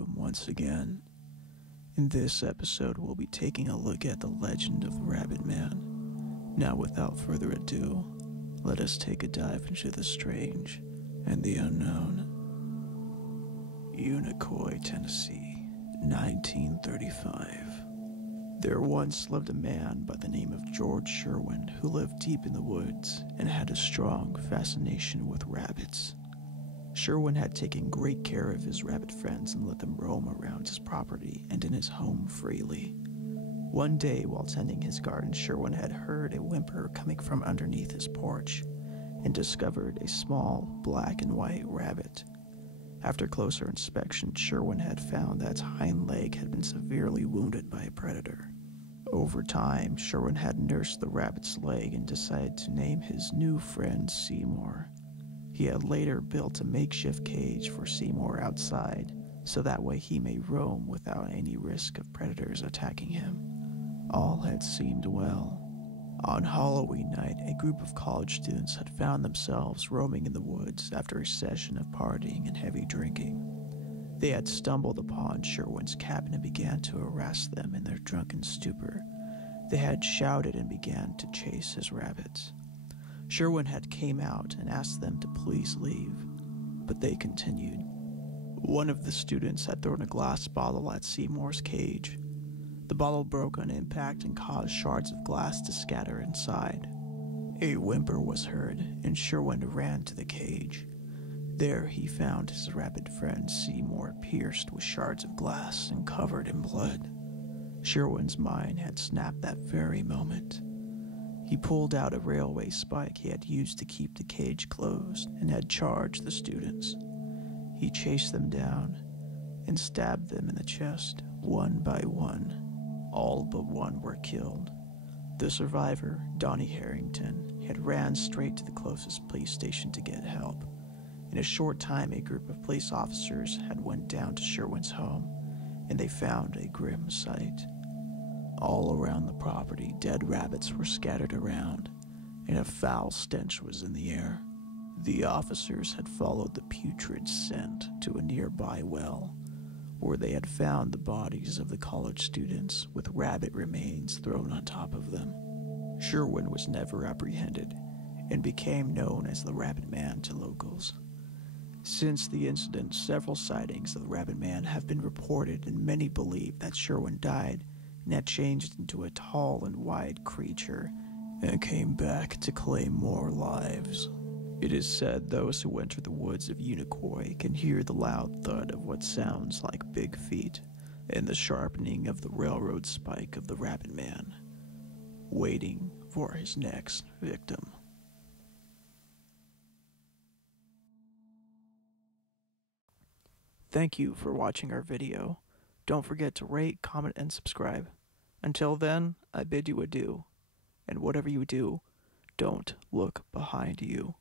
welcome once again. In this episode, we'll be taking a look at the legend of the Rabbit Man. Now, without further ado, let us take a dive into the strange and the unknown. Unicoi, Tennessee, 1935. There once lived a man by the name of George Sherwin who lived deep in the woods and had a strong fascination with rabbits. Sherwin had taken great care of his rabbit friends and let them roam around his property and in his home freely. One day, while tending his garden, Sherwin had heard a whimper coming from underneath his porch and discovered a small black and white rabbit. After closer inspection, Sherwin had found that its hind leg had been severely wounded by a predator. Over time, Sherwin had nursed the rabbit's leg and decided to name his new friend Seymour. He had later built a makeshift cage for Seymour outside, so that way he may roam without any risk of predators attacking him. All had seemed well. On Halloween night, a group of college students had found themselves roaming in the woods after a session of partying and heavy drinking. They had stumbled upon Sherwin's cabin and began to harass them in their drunken stupor. They had shouted and began to chase his rabbits. Sherwin had came out and asked them to please leave, but they continued. One of the students had thrown a glass bottle at Seymour's cage. The bottle broke on impact and caused shards of glass to scatter inside. A whimper was heard, and Sherwin ran to the cage. There he found his rabbit friend Seymour pierced with shards of glass and covered in blood. Sherwin's mind had snapped that very moment. He pulled out a railway spike he had used to keep the cage closed and had charged the students. He chased them down and stabbed them in the chest, one by one. All but one were killed. The survivor, Donnie Harrington, had ran straight to the closest police station to get help. In a short time, a group of police officers had went down to Sherwin's home, and they found a grim sight. All around the property, dead rabbits were scattered around, and a foul stench was in the air. The officers had followed the putrid scent to a nearby well, where they had found the bodies of the college students with rabbit remains thrown on top of them. Sherwin was never apprehended and became known as the Rabbit Man to locals. Since the incident, several sightings of the Rabbit Man have been reported, and many believe that Sherwin died and had changed into a tall and wide creature and came back to claim more lives. It is said those who enter the woods of Unicoi can hear the loud thud of what sounds like big feet and the sharpening of the railroad spike of the Rabbit Man, waiting for his next victim. Thank you for watching our video. Don't forget to rate, comment, and subscribe. Until then, I bid you adieu. And whatever you do, don't look behind you.